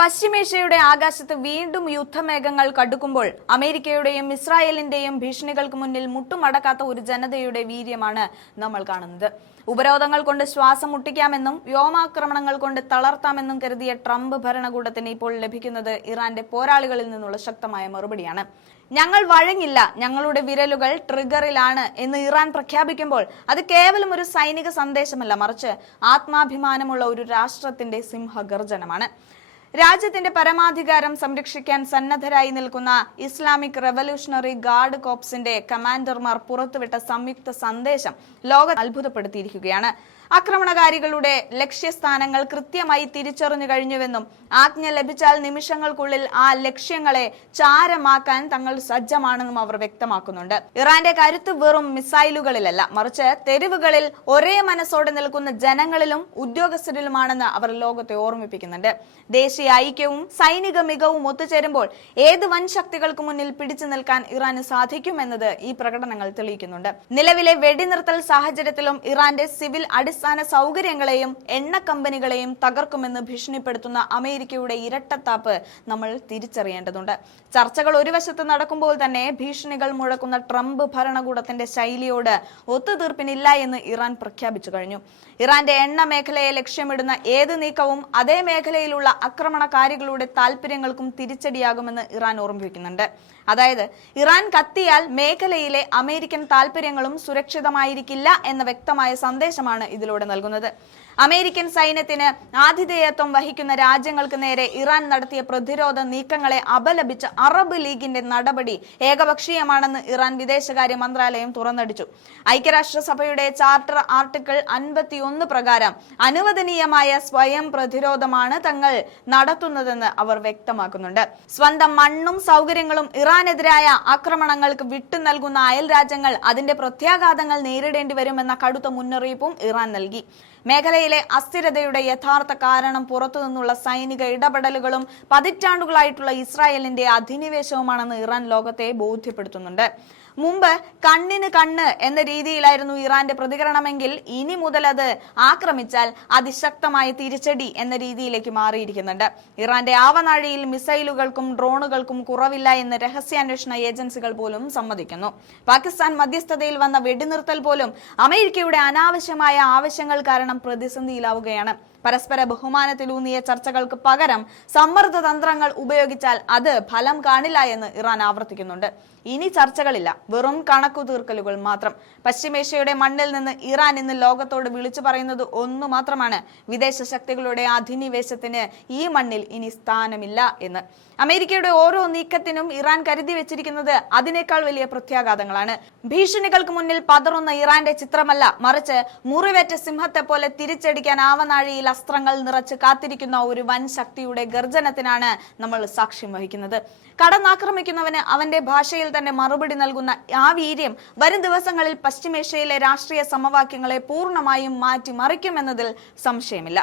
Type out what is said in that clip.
പശ്ചിമേഷ്യയുടെ ആകാശത്ത് വീണ്ടും യുദ്ധമേഘങ്ങൾ കടുക്കുമ്പോൾ അമേരിക്കയുടെയും ഇസ്രായേലിന്റെയും ഭീഷണികൾക്ക് മുന്നിൽ മുട്ടുമടക്കാത്ത ഒരു ജനതയുടെ വീര്യമാണ് നമ്മൾ കാണുന്നത്. ഉപരോധങ്ങൾ കൊണ്ട് ശ്വാസം മുട്ടിക്കാമെന്നും വ്യോമാക്രമണങ്ങൾ കൊണ്ട് തളർത്താമെന്നും കരുതിയ ട്രംപ് ഭരണകൂടത്തിന് ഇപ്പോൾ ലഭിക്കുന്നത് ഇറാന്റെ പോരാളികളിൽ നിന്നുള്ള ശക്തമായ മറുപടിയാണ്. ഞങ്ങൾ വഴങ്ങില്ല, ഞങ്ങളുടെ വിരലുകൾ ട്രിഗറിലാണ് എന്ന് ഇറാൻ പ്രഖ്യാപിക്കുമ്പോൾ അത് കേവലം ഒരു സൈനിക സന്ദേശമല്ല, മറിച്ച് ആത്മാഭിമാനമുള്ള ഒരു രാഷ്ട്രത്തിന്റെ സിംഹഗർജനമാണ്. രാജ്യത്തിന്റെ പരമാധികാരം സംരക്ഷിക്കാൻ സന്നദ്ധരായി നിൽക്കുന്ന ഇസ്ലാമിക് റവല്യൂഷണറി ഗാർഡ് കോർപ്സിന്റെ കമാൻഡർമാർ പുറത്തുവിട്ട സംയുക്ത സന്ദേശം ലോകം അത്ഭുതപ്പെടുത്തിയിരിക്കുകയാണ്. ആക്രമണകാരികളുടെ ലക്ഷ്യസ്ഥാനങ്ങൾ കൃത്യമായി തിരിച്ചറിഞ്ഞു കഴിഞ്ഞുവെന്നും ആജ്ഞ ലഭിച്ചാൽ നിമിഷങ്ങൾക്കുള്ളിൽ ആ ലക്ഷ്യങ്ങളെ ചാരമാക്കാൻ തങ്ങൾ സജ്ജമാണെന്നും അവർ വ്യക്തമാക്കുന്നുണ്ട്. ഇറാന്റെ കരുത്ത് വെറും മിസൈലുകളിലല്ല, മറിച്ച് തെരുവുകളിൽ ഒരേ മനസ്സോടെ നിൽക്കുന്ന ജനങ്ങളിലും ഉദ്യോഗസ്ഥരിലുമാണെന്ന് അവർ ലോകത്തെ ഓർമ്മിപ്പിക്കുന്നുണ്ട്. ദേശീയ ഐക്യവും സൈനിക മികവും ഒത്തുചേരുമ്പോൾ ഏത് വൻ ശക്തികൾക്ക് മുന്നിൽ പിടിച്ചു നിൽക്കാൻ ഇറാന് സാധിക്കുമെന്നത് ഈ പ്രകടനങ്ങൾ തെളിയിക്കുന്നുണ്ട്. നിലവിലെ വെടിനിർത്തൽ സാഹചര്യത്തിലും ഇറാന്റെ സിവിൽ അടിസ്ഥാന സൗകര്യങ്ങളെയും എണ്ണ കമ്പനികളെയും തകർക്കുമെന്ന് ഭീഷണിപ്പെടുത്തുന്ന അമേരിക്കയുടെ ഇരട്ടത്താപ്പ് നമ്മൾ തിരിച്ചറിയേണ്ടതുണ്ട്. ചർച്ചകൾ ഒരു വശത്ത് നടക്കുമ്പോൾ തന്നെ ഭീഷണികൾ മുഴക്കുന്ന ട്രംപ് ഭരണകൂടത്തിന്റെ ശൈലിയോട് ഒത്തുതീർപ്പിനില്ല എന്ന് ഇറാൻ പ്രഖ്യാപിച്ചു കഴിഞ്ഞു. ഇറാന്റെ എണ്ണ മേഖലയെ ലക്ഷ്യമിടുന്ന ഏത് നീക്കവും അതേ മേഖലയിലുള്ള ആക്രമണകാരികളുടെ താൽപര്യങ്ങൾക്കും തിരിച്ചടിയാകുമെന്ന് ഇറാൻ ഓർമ്മിപ്പിക്കുന്നുണ്ട്. അതായത് ഇറാൻ കത്തിയാൽ മേഖലയിലെ അമേരിക്കൻ താൽപര്യങ്ങളും സുരക്ഷിതമായിരിക്കില്ല എന്ന വ്യക്തമായ സന്ദേശമാണ് ഇതിലൂടെ നൽകുന്നത്. അമേരിക്കൻ സൈന്യത്തിന് ആതിഥേയത്വം വഹിക്കുന്ന രാജ്യങ്ങൾക്ക് നേരെ ഇറാൻ നടത്തിയ പ്രതിരോധ നീക്കങ്ങളെ അപലപിച്ച അറബ് ലീഗിന്റെ നടപടി ഏകപക്ഷീയമാണെന്ന് ഇറാൻ വിദേശകാര്യ മന്ത്രാലയം തുറന്നടിച്ചു. ഐക്യരാഷ്ട്രസഭയുടെ ചാർട്ടർ ആർട്ടിക്കിൾ 51 പ്രകാരം അനുവദനീയമായ സ്വയം പ്രതിരോധമാണ് തങ്ങൾ നടത്തുന്നതെന്ന് അവർ വ്യക്തമാക്കുന്നുണ്ട്. സ്വന്തം മണ്ണും സൗകര്യങ്ങളും ഇറാനെതിരായ ആക്രമണങ്ങൾക്ക് വിട്ടു നൽകുന്ന അയൽ രാജ്യങ്ങൾ അതിന്റെ പ്രത്യാഘാതങ്ങൾ നേരിടേണ്ടി വരുമെന്ന കടുത്ത മുന്നറിയിപ്പും ഇറാൻ നൽകി. മേഖലയിലെ അസ്ഥിരതയുടെ യഥാർത്ഥ കാരണം പുറത്തുനിന്നുള്ള സൈനിക ഇടപെടലുകളും പതിറ്റാണ്ടുകളായിട്ടുള്ള ഇസ്രായേലിന്റെ അധിനിവേശവുമാണെന്ന് ഇറാൻ ലോകത്തെ ബോധ്യപ്പെടുത്തുന്നുണ്ട്. മുമ്പ് കണ്ണിന് കണ്ണ് എന്ന രീതിയിലായിരുന്നു ഇറാന്റെ പ്രതികരണമെങ്കിൽ ഇനി മുതൽ അത് ആക്രമിച്ചാൽ അതിശക്തമായ തിരിച്ചടി എന്ന രീതിയിലേക്ക് മാറിയിരിക്കുന്നുണ്ട്. ഇറാന്റെ ആവനാഴിയിൽ മിസൈലുകൾക്കും ഡ്രോണുകൾക്കും കുറവില്ല എന്ന് രഹസ്യാന്വേഷണ ഏജൻസികൾ പോലും സമ്മതിക്കുന്നു. പാകിസ്ഥാൻ മധ്യസ്ഥതയിൽ വന്ന വെടിനിർത്തൽ പോലും അമേരിക്കയുടെ അനാവശ്യമായ ആവശ്യങ്ങൾ കാരണം പ്രതിസന്ധിയിലാവുകയാണ്. പരസ്പര ബഹുമാനത്തിലൂന്നിയ ചർച്ചകൾക്ക് പകരം സമ്മർദ്ദ തന്ത്രങ്ങൾ ഉപയോഗിച്ചാൽ അത് ഫലം കാണില്ല എന്ന് ഇറാൻ ആവർത്തിക്കുന്നുണ്ട്. ഇനി ചർച്ചകളില്ല, വെറും കണക്കുതീർക്കലുകൾ മാത്രം. പശ്ചിമേഷ്യയുടെ മണ്ണിൽ നിന്ന് ഇറാൻ ഇന്ന് ലോകത്തോട് വിളിച്ചു പറയുന്നത് ഒന്നു മാത്രമാണ്: വിദേശ ശക്തികളുടെ അധിനിവേശത്തിന് ഈ മണ്ണിൽ ഇനി സ്ഥാനമില്ല എന്ന്. അമേരിക്കയുടെ ഓരോ നീക്കത്തിനും ഇറാൻ കരുതി വെച്ചിരിക്കുന്നത് അതിനേക്കാൾ വലിയ പ്രത്യാഘാതങ്ങളാണ്. ഭീഷണികൾക്ക് മുന്നിൽ പതറുന്ന ഇറാന്റെ ചിത്രമല്ല, മറിച്ച് മുറിവേറ്റ സിംഹത്തെ പോലെ തിരിച്ചടിക്കാൻ ആവനാഴിയിൽ അസ്ത്രങ്ങൾ നിറച്ച് കാത്തിരിക്കുന്ന ഒരു വൻ ശക്തിയുടെ ഗർജനത്തിനാണ് നമ്മൾ സാക്ഷ്യം വഹിക്കുന്നത്. കടന്നാക്രമിക്കുന്നവന് അവന്റെ ഭാഷയിൽ തന്നെ മറുപടി നൽകുന്ന ആ വീര്യം വരും ദിവസങ്ങളിൽ പശ്ചിമേഷ്യയിലെ രാഷ്ട്രീയ സമവാക്യങ്ങളെ പൂർണ്ണമായും മാറ്റിമറിക്കുമെന്നതിൽ സംശയമില്ല.